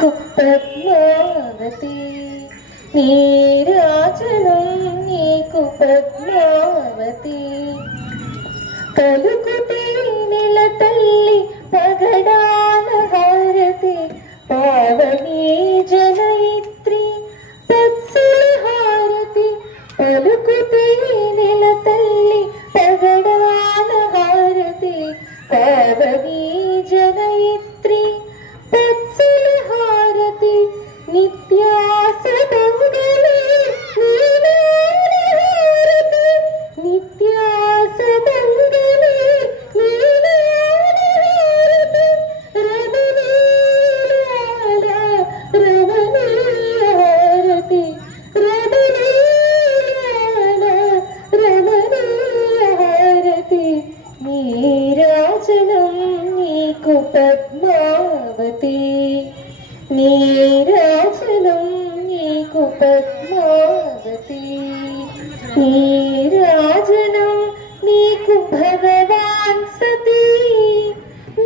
పద్మావతి నీరాజనం నీకు పద్మావతి పలుకుతే నెల తల్లి పగడాల హారతి పావని జనయిత్రి తత్సల హారతి పలుకుతే నెల తల్లి పగడాల హారతి పావని జనయిత్రి తత్సల హారతి నిత్యాసమంగళి నీనాదహారతి నిత్యాసమంగళి నీనాదహారతి రమణీయాల రమణీయహారతి రమణీయాల రమణీయహారతి నీరాజనం నీకు పద్మావతి నీరాజనం నీకు పద్మావతి నీరాజనం నీకు భగవాన్ సతీ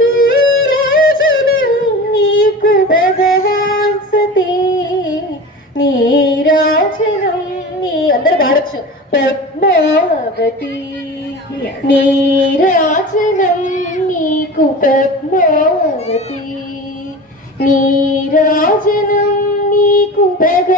నీరాజనం నీకు భగవాన్ సతీ నీరాజనం నీ అందరూ పాడచ్చు పద్మావతి నీరాజనం నీకు పద్మావతి నీరాజనం నీకు భగ